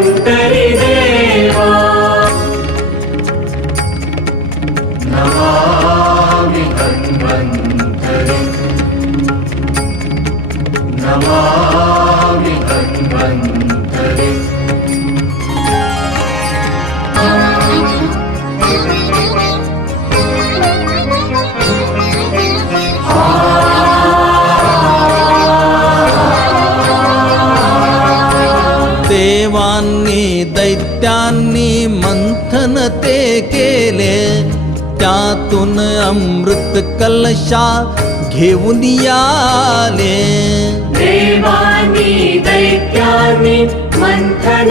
धन्वन्तरि देवा नमामि धन्वन्तरि नमामि धन्वन्तरि देवांनी दैत्यांनी मंथन ते केले, त्यातून अमृत कलशा घेऊन आले. देवांनी दैत्यांनी मंथन